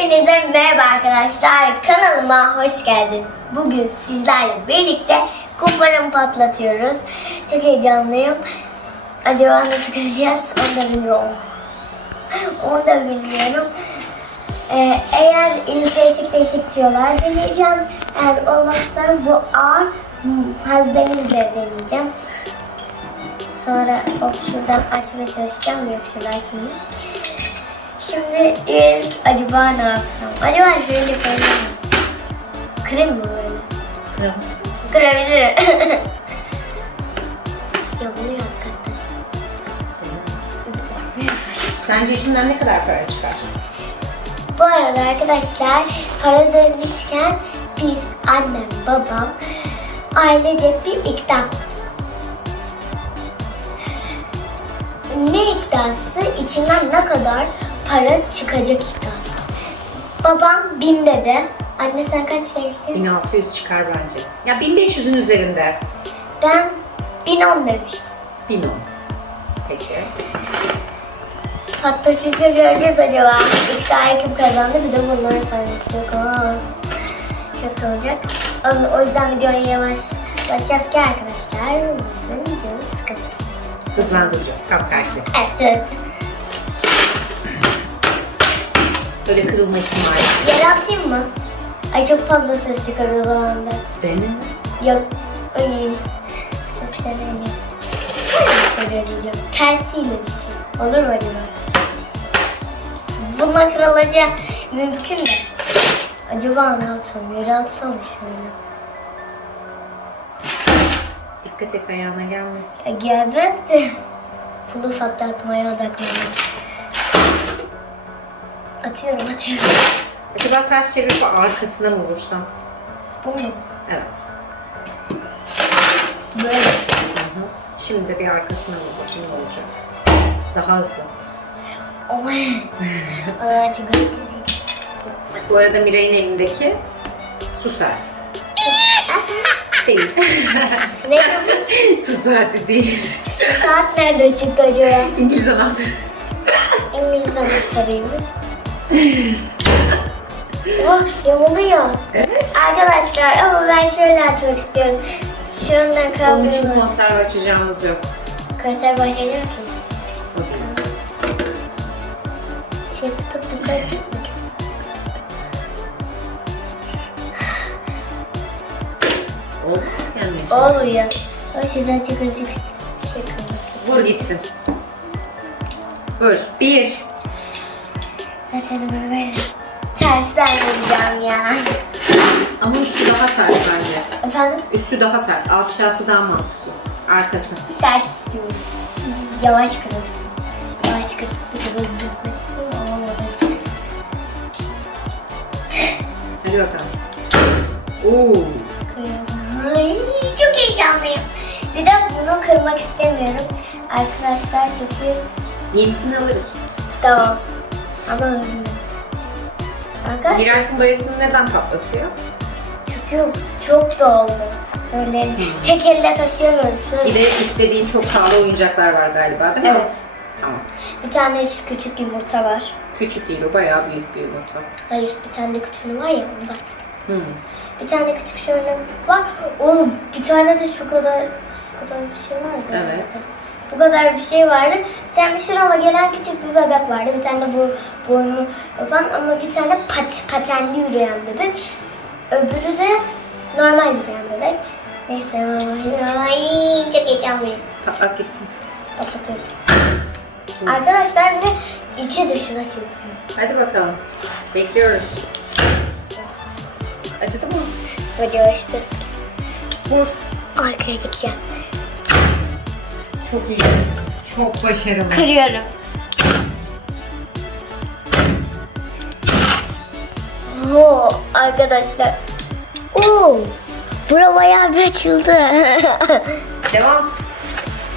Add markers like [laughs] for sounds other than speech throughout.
Hepinize merhaba arkadaşlar. Kanalıma hoş geldiniz. Bugün sizlerle birlikte kumparamı patlatıyoruz. Çok heyecanlıyım. Acaba nasıl kızacağız? Onu da bilmiyorum. Onu da bilmiyorum. Ee, eğer ilk değişik değişik tiyolar deneyeceğim. Eğer olmazsa bu ağır hazdenizle deneyeceğim. Sonra hop şuradan açmaya çalışacağım. Yok şurada açmayayım. Şimdi ilk acaba ne yapsam? Acaba şöyle koyayım? Kırayım mı böyle? Kıralım. Kırabilirim. [laughs] Yapılıyor hakikaten. Sence içinden ne kadar para çıkar? Bu arada arkadaşlar para demişken biz annem, babam ailece bir ikram. Ne iddiası? İçinden ne kadar para çıkacak iddiası. Babam bin dedi. Anne sen kaç demiştin? 1600 çıkar bence. Ya 1500'ün üzerinde. Ben bin on demiştim. 1010. Peki. Patlaşınca göreceğiz acaba. İddiayı kim kazandı? Bir de bunlar sayesi çok aa, Çok olacak. O, o yüzden videoyu yavaş başlayacağız ki arkadaşlar. Bizim canı sıkılmasın. Hızlandıracağız. Tam tersi. Evet, evet. Böyle kırılma ihtimali. Yere atayım mı? Ay çok fazla ses çıkarıyor o anda. Dene. Yok. Ay. Sesler öyle. Şöyle diyeceğim. Tersiyle bir şey. Olur mu acaba? Bununla kırılacağı mümkün de. Acaba ne yapsam? Yere atsam şöyle? Dikkat et ayağına gelmesin. Ya gelmez de. Bunu patlatmaya odaklanıyorum. Atıyorum atıyorum. Acaba ters çevirip arkasına mı vursam? Bu mu? Evet. Böyle. Hı hı. Şimdi de bir arkasına vur bakayım ne olacak. Daha hızlı. Oy. Aa, [laughs] çok güzel. Bu arada Miray'ın elindeki su saati. Değil. [laughs] Ne? su saati değil. Saat nerede çıktı acaba? İngiliz anahtarı. İngiliz anahtarıymış. Oh yamuluyor. Evet. Arkadaşlar ama ben şöyle açmak istiyorum. Şundan Onun için kaldırma. konserve açacağımız yok. Konserve? O değil. Şey tutup yukarı çıkmak için. Olmuyor. O şeyden çıkacak. Şey. Vur gitsin. Vur. Bir. Bunu böyle tersten vuracağım ya. Ama üstü daha sert bence. Efendim? Üstü daha sert. Aşağısı daha mantıklı. Arkası. Sert istiyorum. Yavaş kırılsın. Yavaş kırılsın. Olmadı. Hadi bakalım. Oo. Ay, çok heyecanlıyım. Bir de bunu kırmak istemiyorum. Arkadaşlar çünkü Yenisini alırız. tamam. Ama Arkadaşlar Birer kumbarasını neden patlatıyor? çünkü çok doldu. Böyle tek elle taşıyamıyorum. Şöyle- Bir de istediğin çok pahalı oyuncaklar var galiba değil mi? Evet. Tamam. Bir tane şu küçük yumurta var. Küçük değil o bayağı büyük bir yumurta. Hayır bir tane de küçüğü var ya ondan. Hmm. Bir tane küçük şöyle var. Oğlum bir tane de şu kadar şu kadar bir şey vardı. Evet. Bu kadar bir şey vardı. Bir tane şurama gelen küçük bir bebek vardı. Bir tane bu boynu yapan ama bir tane pat, patenli yürüyen bebek. Öbürü de normal yürüyen bebek. Neyse ama ay çok heyecanlıyım. Patlat gitsin. Kapatıyorum. Arkadaşlar bir de içi dışına çıktı. Hadi bakalım. Bekliyoruz. Acıdı mı? Böyle işte Vur. arkaya gideceğim. Çok iyi. Çok başarılı. Kırıyorum. Oo, arkadaşlar. Oo, bura bayağı bir açıldı. [laughs] Devam.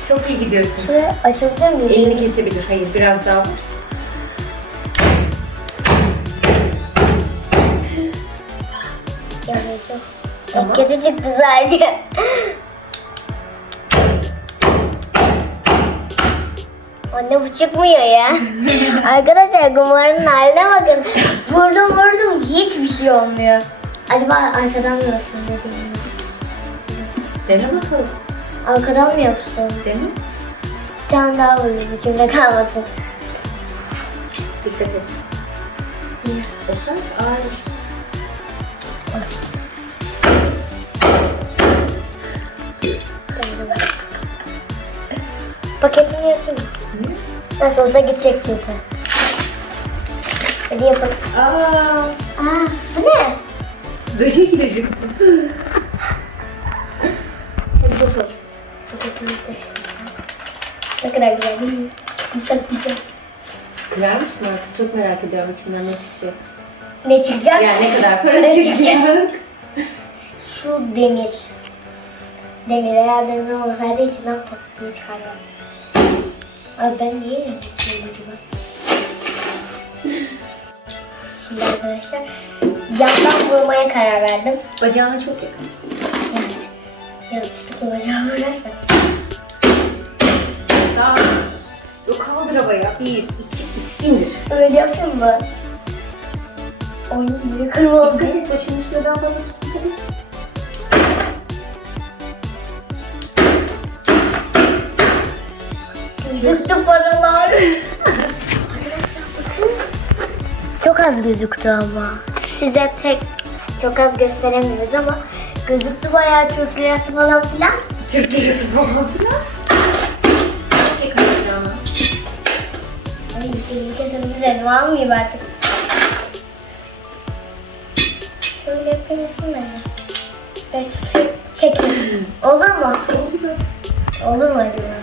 Çok iyi gidiyorsun. Şuraya açıldı mı? Elini kesebilir. Hayır biraz daha vur. Yani çok. Tamam. Kötü çıktı. Anne bu çıkmıyor ya. [laughs] Arkadaşlar kumarın haline bakın. Vurdum hiç iyi olmuyor. Acaba arkadan mı ne bilmiyorum. Dene bakalım. Arkadan mı yapsam? Dene. Bir tane daha vurayım içimde kalmasın. Dikkat et. Bir. Boşalt. Ay. Nasıl olsa gidecek çünkü. Hadi yapalım. Aa. Aa, bu ne? Böyle gidecek. Hadi bakalım. Paketimiz de şurada. Ne kadar güzel değil mi? Çok güzel. Kırar mısın artık? Çok merak ediyorum içinden ne çıkacak. Ne çıkacak? Yani ne kadar para Ne çıkacak? Şu demir. Demir eğer demir olsaydı içinden patlayı çıkarlar. Abi ben niye yapıyorum acaba? Şimdi arkadaşlar yandan vurmaya karar verdim. Bacağına çok yakın. Evet. Yanlışlıkla bacağımı vurarsa. Daha. Yok kaldır havaya. Bir, iki, üç. indir. Öyle yapayım mı? Oyun bile kırma oldu. Dikkat et başının üstüne daha fazla. Gözüktü paralar. çok az gözüktü ama. Size tek çok az gösteremiyoruz ama gözüktü bayağı Türk lirası falan filan. Türk lirası falan filan. Ay bir kez öldürelim almayayım artık. Şöyle yapıyorsun bence. Ben tutayım, çekeyim. Olur mu? Olur mu acaba?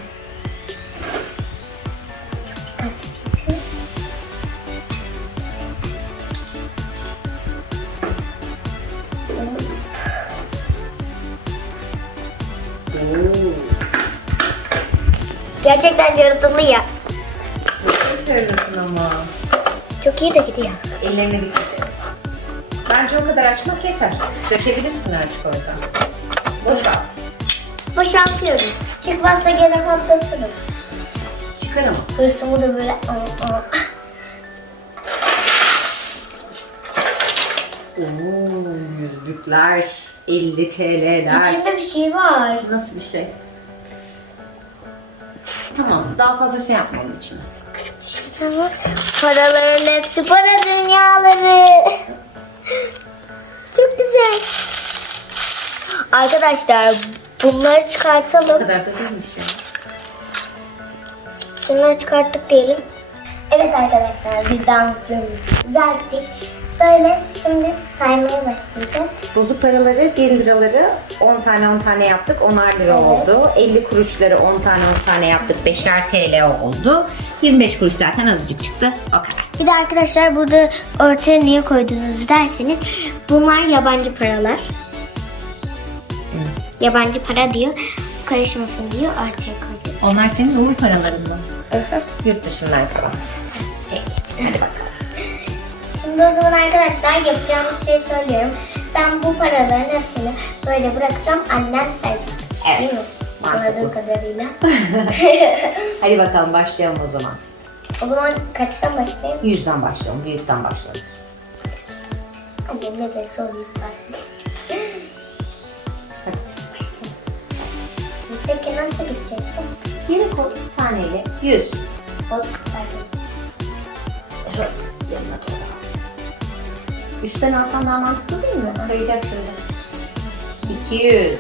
Gerçekten yaratımlı ya. Çok söylüyorsun ama. Çok iyi de gidiyor. Ellerine dikkat et. Bence o kadar açmak yeter. Dökebilirsin artık orada. Boşalt. Boşaltıyorum. Çıkmazsa gene patlatırım. Çıkar ama. Hırsımı da böyle... aa, aa. Oo, yüzlükler, 50 TL'ler. İçinde bir şey var. Nasıl bir şey? Tamam, daha fazla şey yapma onun için. Tamam. Paraların hepsi para dünyaları. Çok güzel. Arkadaşlar bunları O çıkartalım. kadar da değilmiş ya. Bunları çıkarttık diyelim. Evet arkadaşlar biz danslarımızı düzelttik. Böyle şimdi saymaya başlayacağız. Bozuk paraları 1 liraları 10 tane 10 tane yaptık 10'ar lira Evet. oldu. 50 kuruşları 10 tane 10 tane yaptık 5'er TL oldu. 25 kuruş zaten azıcık çıktı o kadar. Bir de arkadaşlar burada ortaya niye koydunuz derseniz bunlar yabancı paralar. Yabancı para diyor. Karışmasın diyor ortaya koyduk. Onlar senin uğur paraların mı? Yurt dışından kalan. Peki hadi bakalım. Şimdi o zaman arkadaşlar yapacağımız şeyi söylüyorum. Ben bu paraların hepsini böyle bırakacağım. Annem sayacak. Evet, Değil mi? mantıklı. Anladığım kadarıyla. [laughs] Hadi bakalım başlayalım o zaman. o zaman kaçtan başlayayım? 100'den başlayalım. Büyükten başlarız. Annem ne derse onu yaparım. Hadi. Peki nasıl gidecek? Yine koy taneyle. 100. Ops pardon. Şöyle yanına doğru. Üstten alsan daha mantıklı değil mi? Kayacak şimdi. 200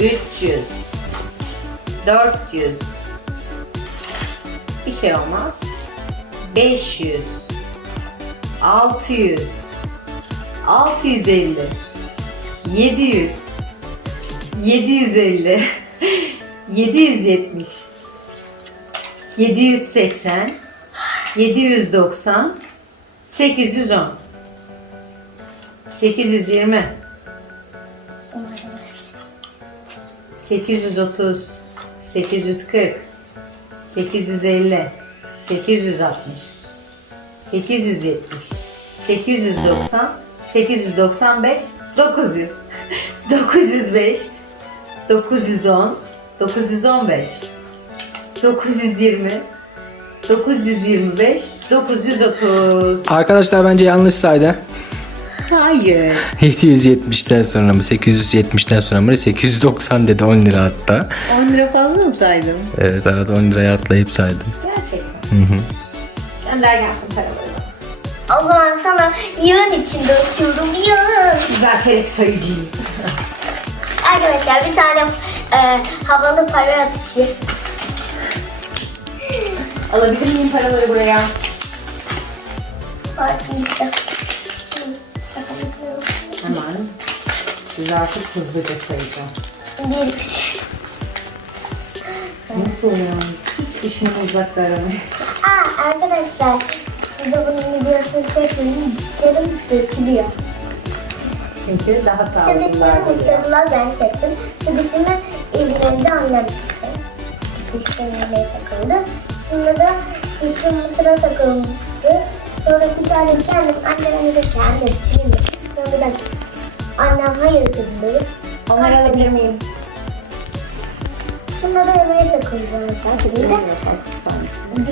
300 400 Bir şey olmaz. 500 600 650 700 750 770 780 790 810 820 830 840 850 860 870 890 895 900 905 910 915 920 925 930 Arkadaşlar bence yanlış saydı. Hayır. [laughs] 770'ten sonra mı 870'ten sonra mı 890 dedi 10 lira hatta. 10 lira fazla mı saydım? Evet arada 10 liraya atlayıp saydım. Gerçekten. Hı hı. Gönder gelsin paraları. O zaman sana yığın içinde atıyorum yığın. Düzelterek sayıcıyım. Arkadaşlar bir tane e, havalı para atışı. Alabilir miyim paraları buraya? Hemen düzeltip hızlıca sayacağım. Bir. Nasıl ya? Hiç düşman uzakta aramayı. Aa arkadaşlar size bunun videosunu çekmeyin. Dişlerim dökülüyor. Çünkü daha dişlerimi geliyor. sarılar ben çektim. Dişimi ilgilendi annem çekti. İlgileri takıldı. Şimdi de dişim mısıra takılmıştı. Sonra bir tane kendim anneme de kendim çiğnedim. Sonra bir dakika. Annem hayır dedi. Onları alabilir miyim? Şunları yemeğe takıldı zaten. Şimdi de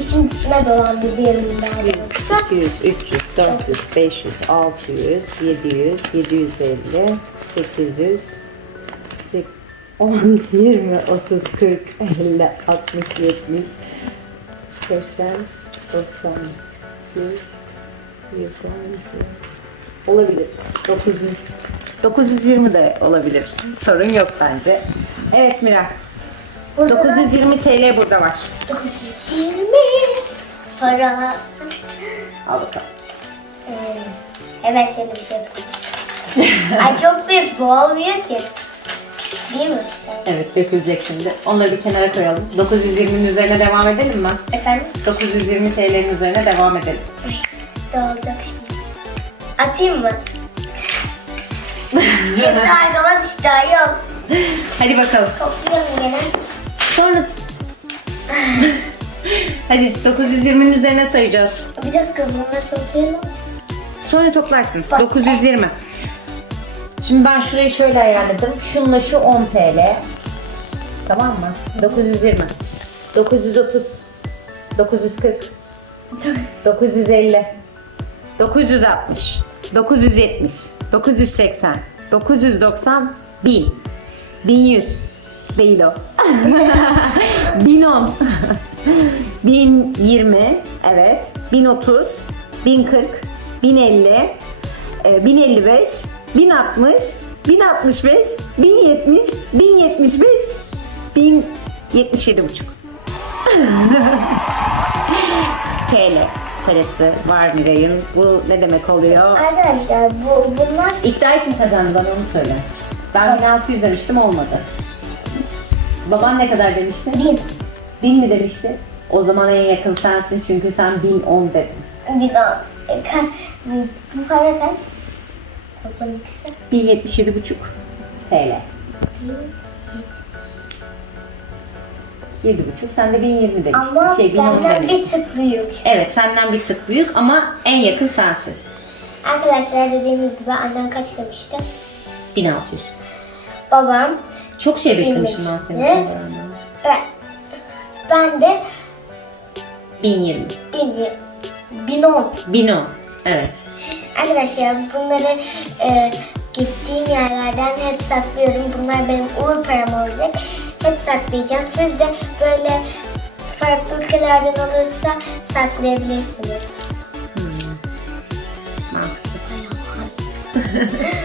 dişin içine dolandı diyelim daha doğrusu. 200, 300, 400, 500, 600, 700, 750, 800, 10, 20, 30, 40, 50, 60, 70, 80, 90, 100, 110, olabilir. 900, 920 de olabilir. Sorun yok bence. Evet Mira. Burada da 920 TL burada var. 920 para. Al bakalım. Ee, hemen şöyle bir şey yapalım. Ay çok büyük bu olmuyor ki. Değil mi? Evet dökülecek şimdi. Onları bir kenara koyalım. 920'nin üzerine devam edelim mi? Efendim? 920 TL'nin üzerine devam edelim. Ay, Dağılacak şimdi. Atayım mı? Hepsi arkama düştü ayol. Hadi bakalım. Toplayalım gene. Sonra... Hadi 920'nin üzerine sayacağız. Bir dakika bunları toplayalım. Sonra toplarsın. Bak. 920. Şimdi ben şurayı şöyle ayarladım. Şunla şu 10 TL. Tamam mı? 920. 930. 940. 950. 960. 970. 980. 990. 1000. 1100. Değil o. 1010. 1020. Evet. 1030. 1040. 1050. e, 1055. 1060. 1065. 1070. 1075. 1077 buçuk. [laughs] TL parası var Miray'ın. Bu ne demek oluyor? Arkadaşlar bu, bunlar İddiayı kim kazandı bana onu söyle. Ben 1600 demiştim olmadı. Baban ne kadar demişti? bin. 1000 mi demişti? O zaman en yakın sensin çünkü sen 1010 dedin. Bir daha. E, ka- bu para kaç? Toplam ikisi. 1077,5 TL. 7,5 sen de 1020 demiştin. Ama şey 1010 benden bir demiştin. tık büyük. Evet senden bir tık büyük ama en yakın sensin. Arkadaşlar dediğimiz gibi annem kaç demişti? 1600. Babam, Çok şey beklemişim ben senin Ne? ben. Ben de 1020. bin, bin on. 1010. Evet. Arkadaşlar bunları e, gittiğim yerlerden hep saklıyorum. Bunlar benim uğur param olacak. Hep saklayacağım. Siz de böyle farklı ülkelerden olursa saklayabilirsiniz. Mantıklı. [laughs]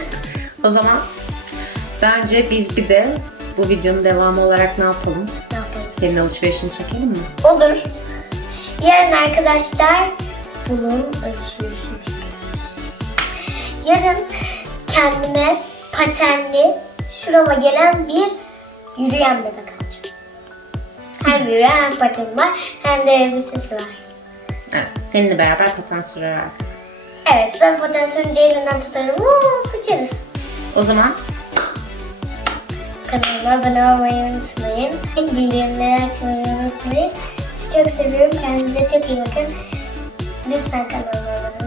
O zaman bence biz bir de bu videonun devamı olarak ne yapalım? Ne yapalım? Senin alışverişini çekelim mi? Olur. Yarın arkadaşlar bunun çekeceğiz. Yarın kendime patenli şurama gelen bir yürüyen bebek alacağım. Hem yürüyen hem pateni var hem de elbisesi var. Evet. Seninle beraber paten sürer artık. Evet ben paten sürünce elinden tutarım. Uuu kaçarız. O zaman Kanalıma abone olmayı unutmayın. Bildirimleri açmayı unutmayın. Sizi çok seviyorum. Kendinize çok iyi bakın. Lütfen kanalıma